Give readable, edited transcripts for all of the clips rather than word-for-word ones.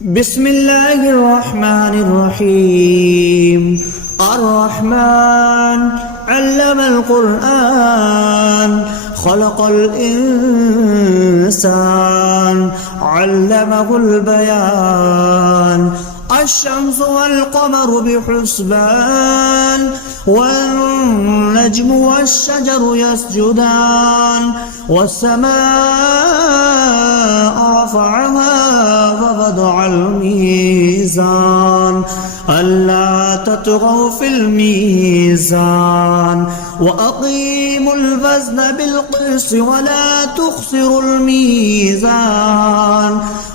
بسم الله الرحمن الرحيم. الرحمن علم القرآن خلق الإنسان علمه البيان. الشمس والقمر بحسبان والنجم والشجر يسجدان والسماء رفعها ووضع الميزان ألا تطغوا في الميزان وأقيموا الوزن بالقسط ولا تخسروا الميزان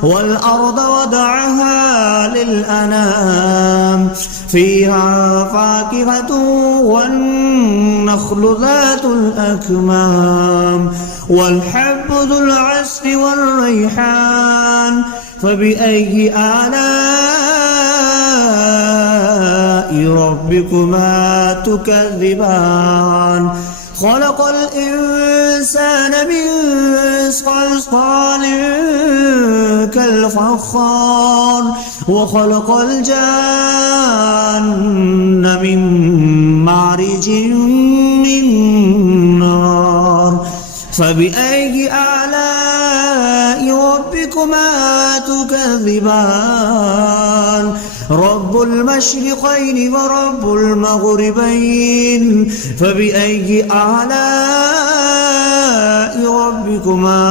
والأرض وضعها للأنام فيها فاكهة والنخل ذات الأكمام والحب ذو العصف والريحان فبأي آلاء ربكما تكذبان. خلق الإنسان من صلصال كالفخار وخلق الجان من مارج من نار فبأي آلاء ربكما تكذبان. رب المشرقين ورب المغربين فبأي آلاء ربكما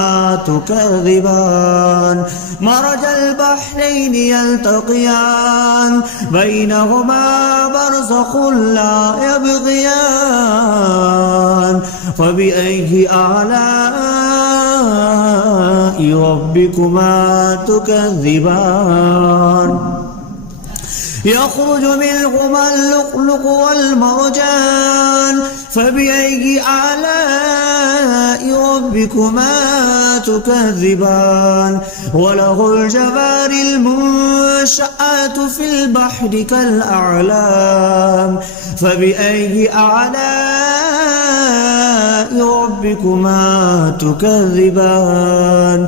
تكذبان. مرج البحرين يلتقيان بينهما برزخ لا يبغيان فبأي آلاء ربكما تكذبان. يخرج منهما اللؤلؤ والمرجان فبأي آلاء ربكما تكذبان. وله الجوار المنشآت في البحر كالأعلام فبأي آلاء ربكما تكذبان.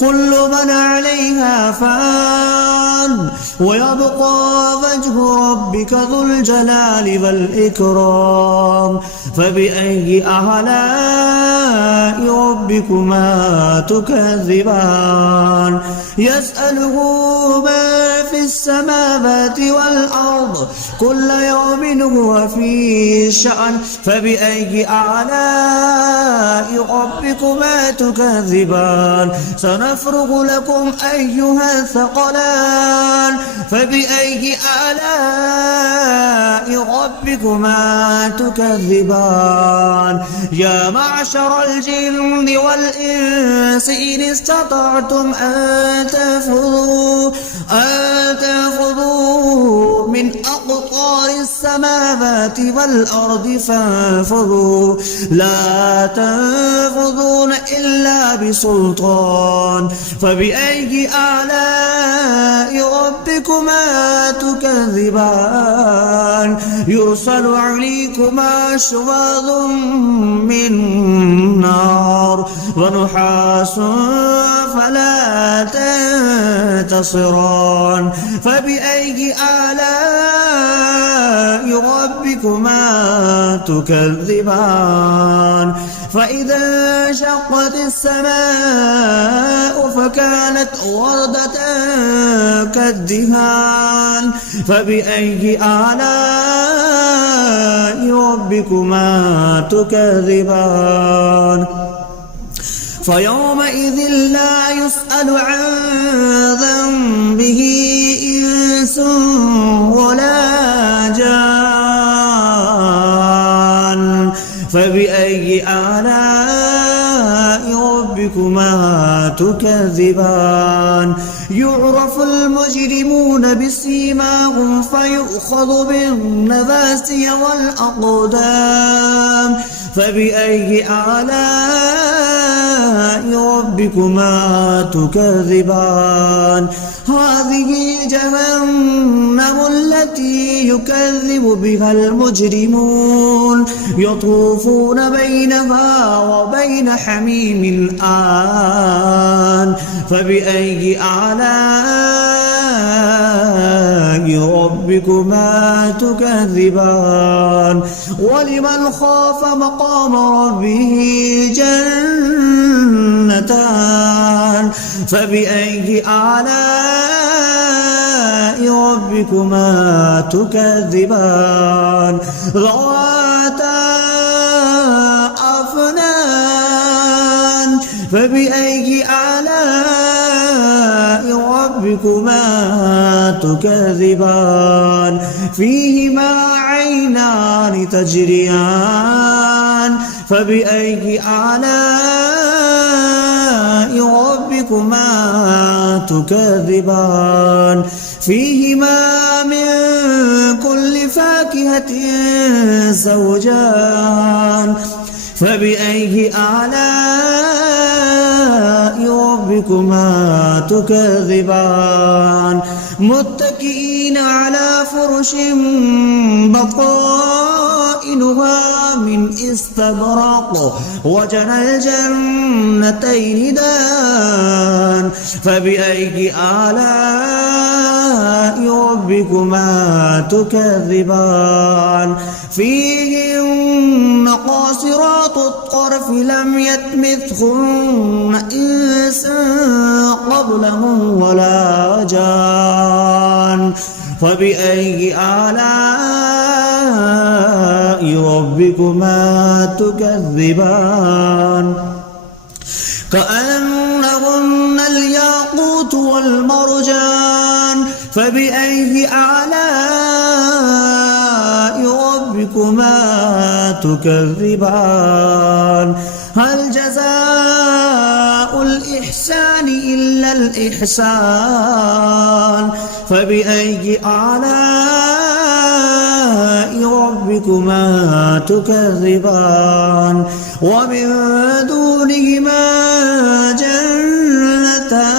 كل من عليها فان ويبقى وجه ربك ذو الجلال والإكرام فبأي آلاء ربكما تكذبان. يسأله ما في السماوات والأرض كل يوم هو في شأن فبأي آلاء ربكما تكذبان. سنفرغ لكم أيها الثقلان فبأي آلاء ربكما تكذبان. يا معشر الجن والإنس إن استطعتم أن تنفذوا من أقطار السماوات والأرض فانفذوا لا تنفذون إلا بسلطان فبأي آلاء ربكما تكذبان. يرسل عليكما شواظ من نار ونحاس فلا تنتصران فبأي آلاء ربكما تكذبان. فإذا انشقت السماء فكانت وردة كالدهان فبأي آلاء ربكما تكذبان. فيومئذ لا يسأل عن ذنبه إنس ولا جان فبأي آلاء ربكما تكذبان. يعرف المجرمون بسيماهم فيؤخذ بالنواسي والأقدام فبأي آلاء ربكما تكذبان. هذه جهنم التي يكذب بها المجرمون يطوفون بينها وبين حميم آن فبأي آلاء ربكما تكذبان ولمن خاف مقام ربه جنتان فبأي آلاء ربكما تكذبان ذواتا أفنان فبأي آلاء ربكما تكذبان فيهما عينان تجريان فبأي آلاء ربكما تكذبان فيهما من كل فاكهة زوجان فبأي آلاء ربكما تكذبان متكئين على فرش بطائنها من استبرق وجنى الجنتين دان فبأي آلاء ربكما تكذبان فيهن قاصرات الطرف لم يطمثهن إنس قبلهم ولا جان فبأي آلاء ربكما تكذبان كأنهن الياقوت والمرجان فبأي آلاء ربكما تكذبان هل جزاء الإحسان إلا الإحسان فبأي آلاء ربكما تكذبان ومن دونهما جنتان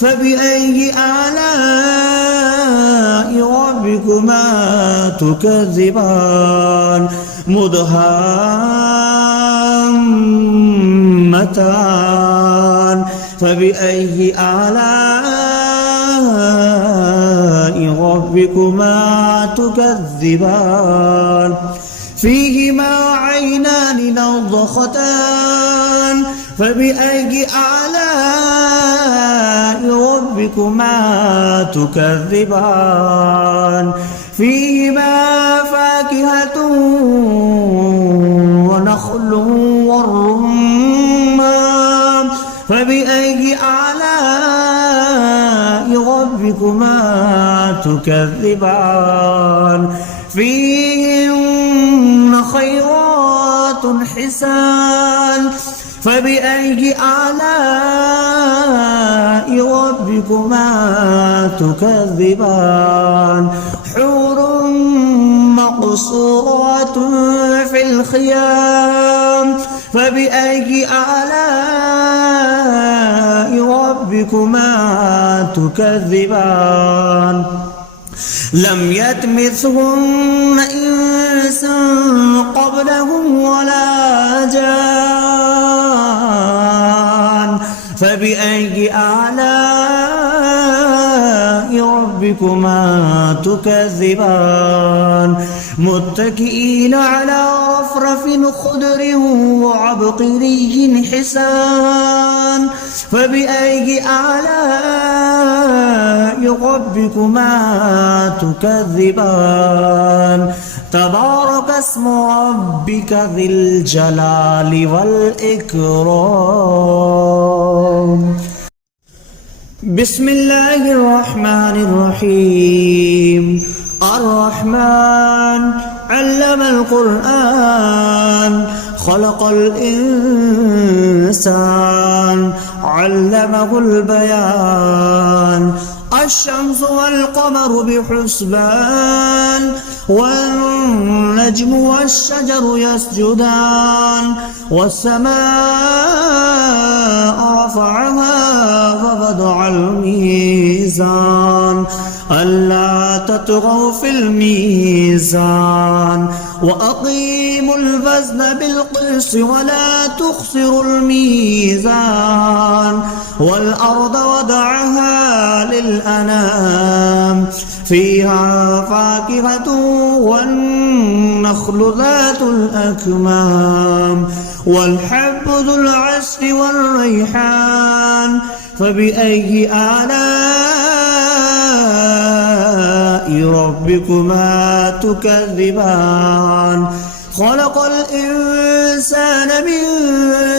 فبأي آلاء ربكما تكذبان مدهامتان فبأي آلاء ربكما تكذبان فيهما عينان نضختان فبأي آلاء ربكما تكذبان فيهما فاكهة ونخل والرمان فبأي آلاء ربكما تكذبان فيهن خيرات حسان فبأي آلاء ربكما تكذبان حور مقصورات في الخيام فبأي آلاء ربكما تكذبان لم يطمثهن إنس قبلهم ولا جان فبأي آلاء ربكما تكذبان متكئين على رفرف خضر وعبقري حسان فبأي آلاء ربكما تكذبان تبارك اسم ربك ذي الجلال والإكرام بسم الله الرحمن الرحيم الرحمن علم القرآن خلق الإنسان علمه البيان الشمس والقمر بحسبان والنجم والشجر يسجدان والسماء رفعها ووضع الميزان ألا تطغوا في الميزان وأقيموا الوزن بالقسط ولا تخسروا الميزان والأرض وضعها للأنام فيها فاكهة والنخل ذات الأكمام والحب ذو العصف والريحان فبأي آلاء ربكما تكذبان خلق الإنسان من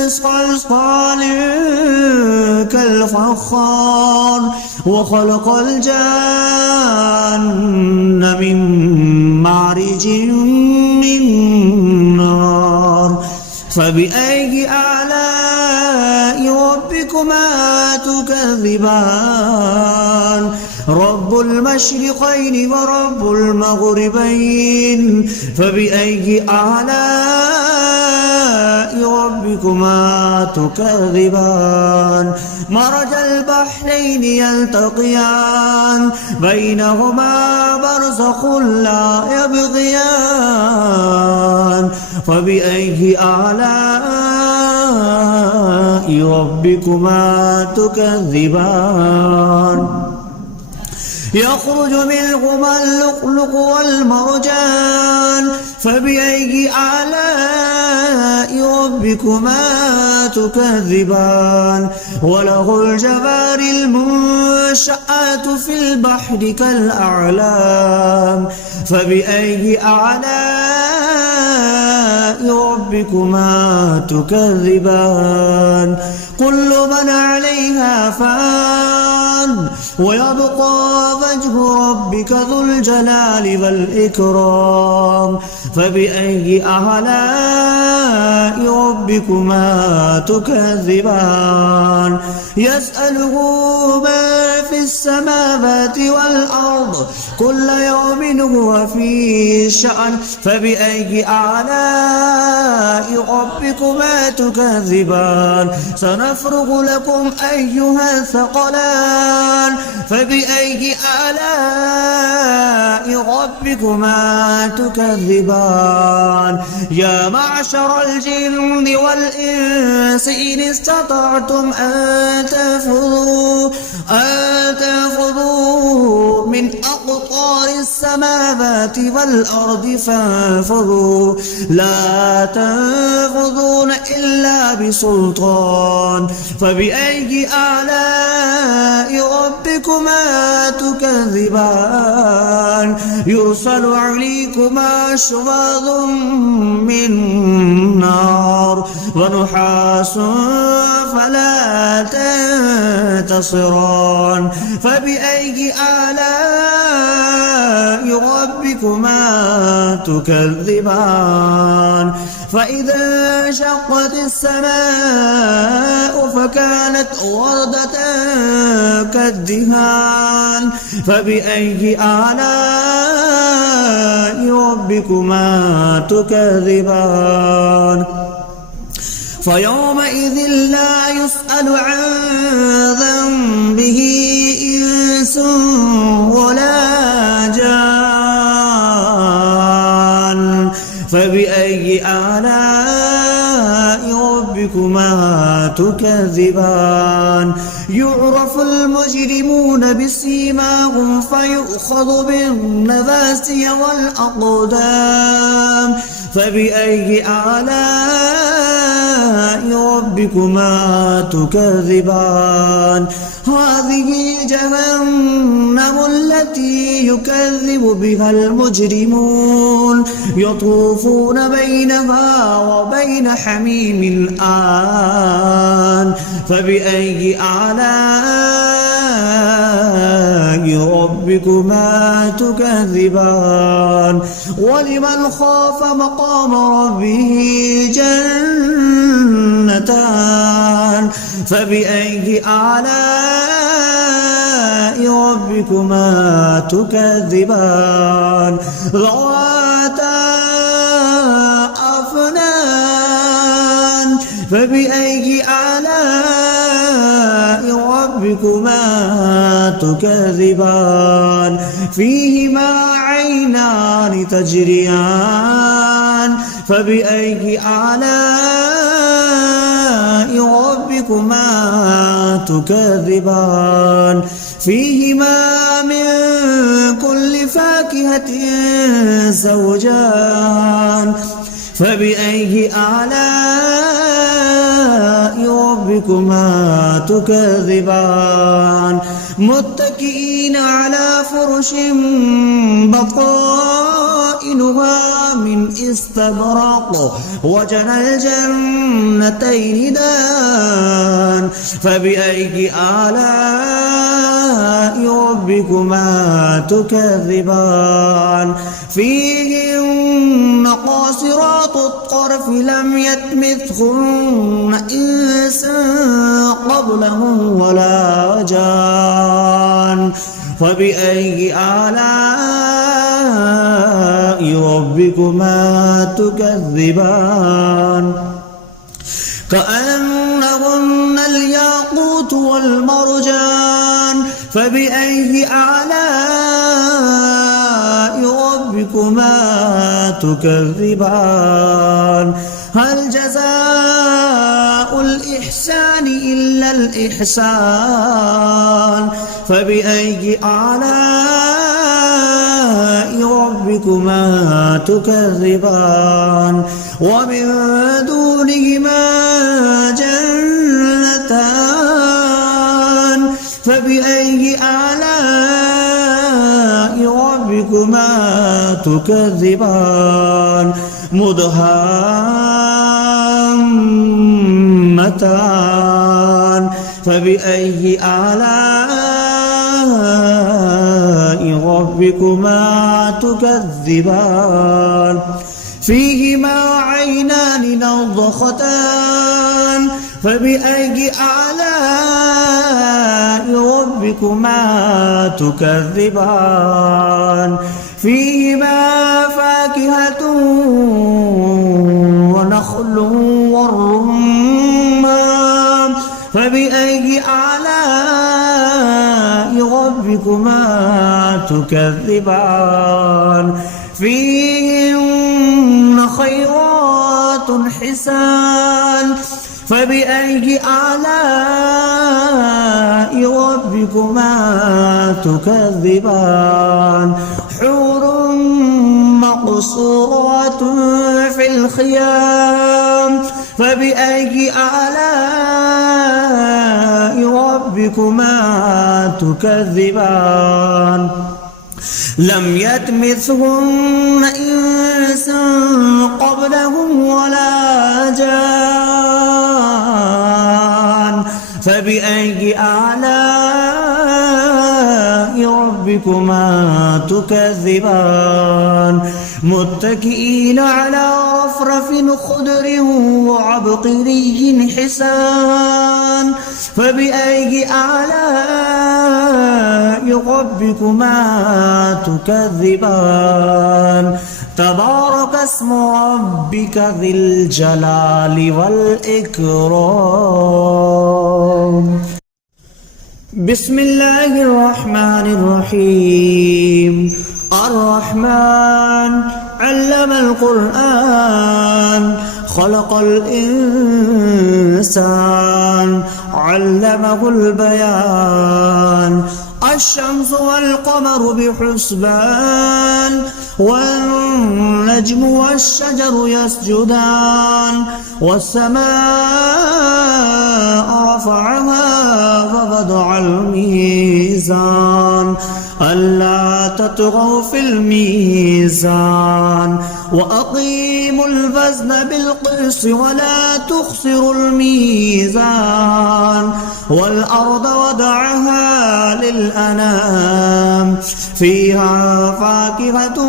صلصال كالفخار وخلق الجان من مارج من نار فبأي آلاء ربكما تكذبان رب المشرقين ورب المغربين فبأي آلاء ربكما تكذبان مرج البحرين يلتقيان بينهما برزخ لا يبغيان فبأي آلاء ربكما تكذبان يخرج منهما اللؤلؤ والمرجان فبأي آلاء ربكما تكذبان وله الجوار المنشآت في البحر كالأعلام فبأي آلاء ربكما تكذبان كل من عليها فان ويبقى وجه ربك ذو الجلال والإكرام فبأي آلاء ربكما تكذبان يسأله ما في السماوات والأرض كل يوم هو في شأن فبأي آلاء ربكما تكذبان سنفرغ لكم أيها الثقلان فبأي آلاء ربكما تكذبان يا معشر الجن والإنس إن استطعتم أن تنفذوا من أقطار السماوات والأرض فانفذوا لا تنفذون إلا بسلطان فبأي آلاء ربكما تكذبان يرسل عليكما شواظ من نار ونحاس فلا تنتصران فبأي آلاء ربكما تكذبان فإذا انشقت السماء فكانت وردة كالدهان فبأي آلاء ربكما تكذبان فيومئذ لا يسأل عن ذنبه إنس ولا جان فبأي آلاء ربكما تكذبان يعرف المجرمون بسيماهم فيؤخذ بالنواسي والأقدام فبأي آلاء ربكما تكذبان هذه جهنم التي يكذب بها المجرمون يطوفون بينها وبين حميم آن فبأي آلاء ربكما تكذبان ولمن خاف مقام ربه جنتان فبأي آلاء ربكما تكذبان ذواتا أفنان فبأي آلاء ربكما تكذبان فيهما عينان تجريان فبأي آلاء ربكما تكذبان فيهما من كل فاكهة زوجان فبأي آلاء ربكما تكذبان متكئين على فرش بطائنها من استبرق وجنى الجنتين دان فبأي آلاء ربكما تكذبان فيهن قاصرات الطرف لم يطمثهن إنس قبلهم ولا جان فبأي آلاء ربكما تكذبان كأنهن الياقوت والمرجان فبأي آلاء ربكما تكذبان هل جزاء الإحسان إلا الإحسان فبأي آلاء ربكما تكذبان ومن دونهما جنتان فبأي آلاء ربكما تكذبان مدهامتان فبأي آلاء ربكما تكذبان فيهما عينان نضختان فبأي آلاء ربكما تكذبان فيهما فاكهة ونخل والرمان فبأي آلاء ربكما تكذبان فيهن خيرات حسان فبأي آلاء ربكما تكذبان حور مقصورات في الخيام فبأي آلاء ربكما تكذبان لم يطمثهن إنس قبلهم ولا جان فبأي آلاء ربكما تكذبان متكئين على رفرف خضر وعبقري حسان فبأي آلاء ربكما تكذبان تبارك اسم ربك ذي الجلال والإكرام بسم الله الرحمن الرحيم الرحمن علم القرآن خلق الإنسان علمه البيان الشمس والقمر بحسبان والنجم والشجر يسجدان والسماء رفعها ووضع الميزان ألا تطغوا في الميزان وأقيموا الوزن بالقسط ولا تخسروا الميزان والأرض وضعها للأنام فيها فاكهة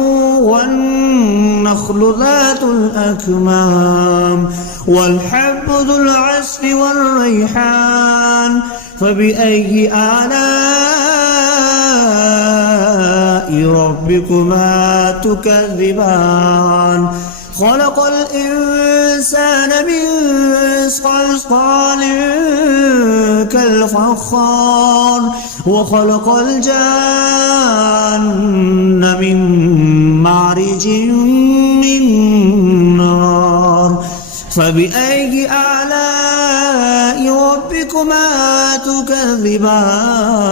والنخل ذات الأكمام والحب ذو العصف والريحان فبأي آلاء ربكما تكذبان خلق الإنسان من صلصال كالفخار وخلق الجان من معرج من نار فبأي آلاء ربكما تكذبان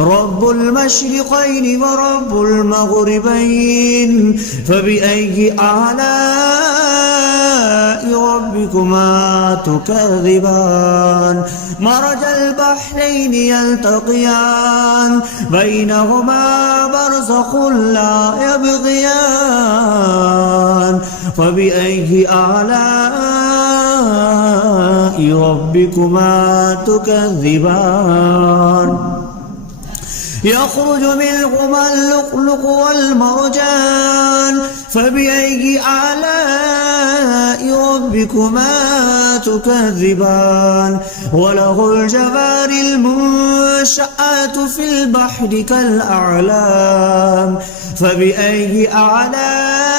رب المشرقين ورب المغربين فبأي آلاء ربكما تكذبان مرج البحرين يلتقيان بينهما برزخ لا يبغيان فبأي آلاء ربكما تكذبان يخرج منهما اللؤلؤ والمرجان فبأي آلاء ربكما تكذبان وله الجوار المنشآت في البحر كالأعلام فبأي آلاء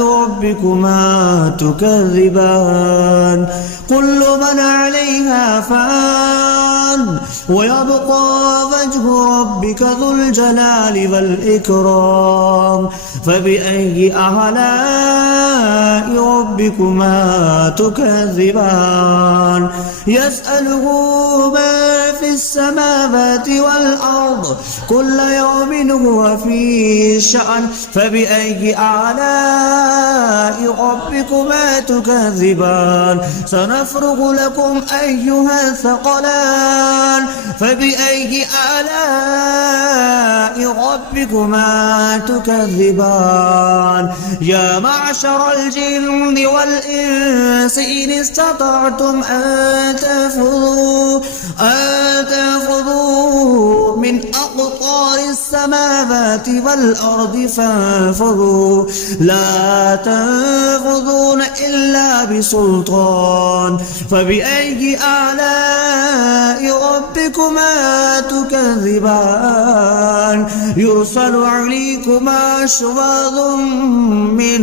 ربكما تكذبان كل من عليها فان ويبقى وجه ربك ذو الجلال والإكرام فبأي آلاء ربكما تكذبان يسأله ما في السماوات والأرض كل يوم هو في شأن فبأي آلاء ربكما تكذبان سنفرغ لكم أيها الثقلان فبأي آلاء ربكما تكذبان يا معشر الجن والإنس إن استطعتم أن تنفذوا من أقطار السماوات والأرض فانفذوا لا تنفذون إلا بسلطان فبأي آلاء ربكما تكذبان يرسل عليكما شواظ من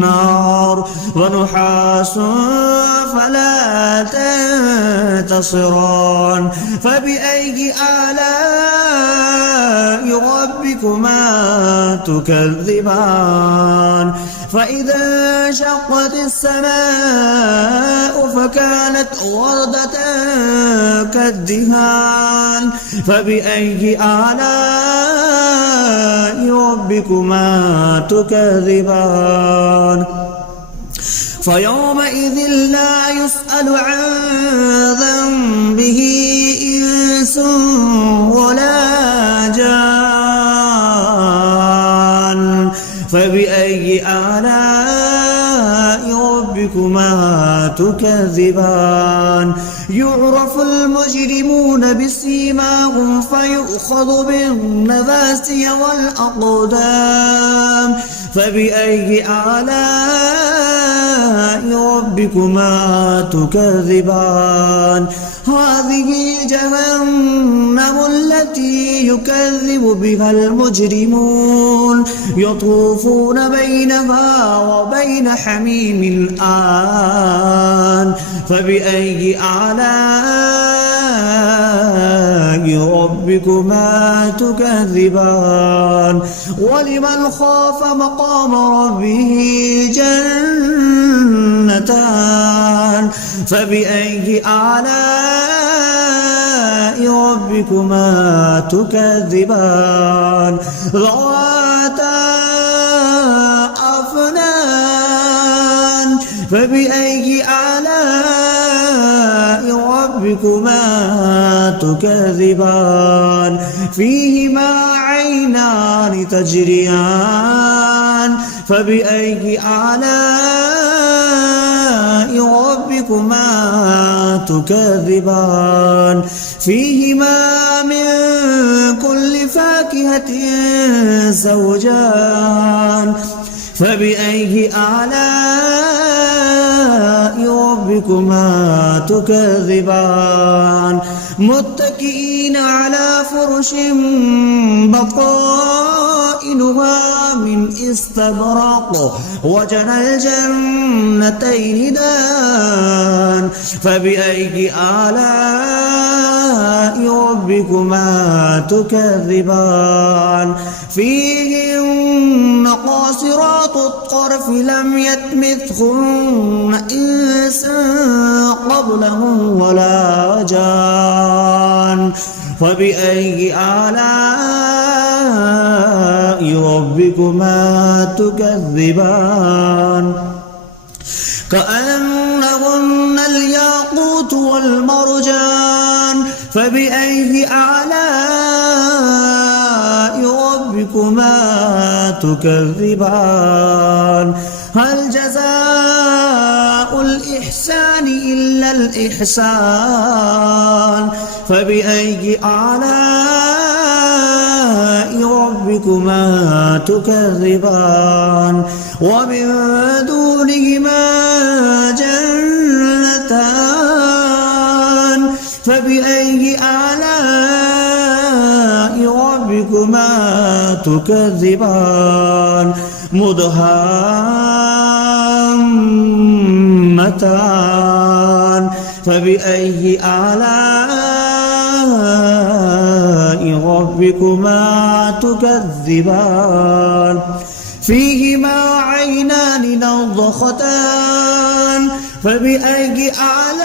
نار ونحاس فلا تنتصران فبأي آلاء ربكما تكذبان فإذا انشقت السماء فكانت وردة كالدهان فبأي آلاء ربكما تكذبان فيومئذ لا يسأل عن ذنبه إنس ولا جان فبأي آلاء ربكما تكذبان يعرف المجرمون بسيماهم فيؤخذ بالنواسي والأقدام فبأي آلاء ربكما تكذبان هذه جهنم التي يكذب بها المجرمون يطوفون بينها وبين حميم آن فبأي آلاء ربكما تكذبان ولمن خاف مقام ربه جنتان فبأي آلاء ربكما تكذبان ذواتا أفنان فبأي آلاء ربكما تكذبان فيهما عينان تجريان فبأي آلاء ربكما تكذبان فيهما من كل فاكهة زوجان فبأي آلاء ربكما ربكما تكذبان متكئين على فرش بطائنها من استبرق وجنى الجنتين دان فبأي آلاء ربكما تكذبان فيهن قاصرات الطرف لم يطمثهن إنس قبلهم ولا جان فبأي آلاء ربكما تكذبان كأنهن الياقوت والمرجان فبأي آلاء ربكما تكذبان هل جزاء الإحسان إلا الإحسان فبأي آلاء ربكما تكذبان ومن دونهما جنتان فبأي آلاء ربكما تكذبان مدهامتان فبأي آلاء ربكما تكذبان فيهما عينان نضختان فبأي آلاء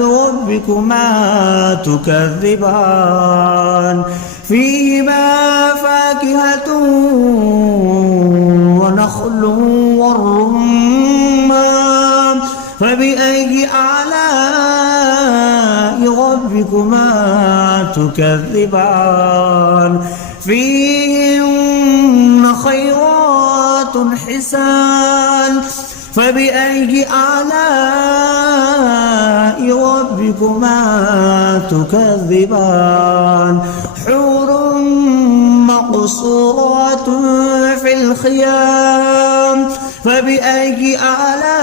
ربكما تكذبان فيهما فاكهة ونخل والرمان فبأي آلاء ربكما تكذبان فيهن خيرات حسان فبأي آلاء ربكما تكذبان حور مقصورات في الخيام فبأي آلاء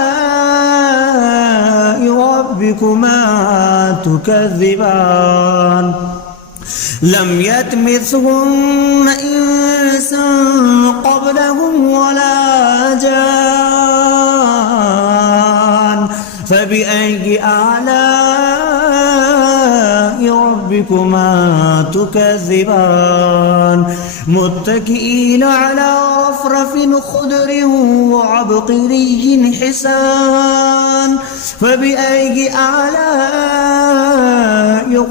ربكما تكذبان لم يطمثهن إنس قبلهم ولا جان فبأي آلاء ربكما تكذبان متكئين على رفرف خضر وعبقري حسان فبأي آلاء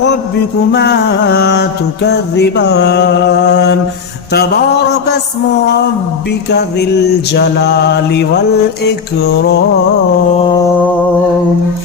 ربكما تكذبان تبارك اسم ربك ذي الجلال والإكرام.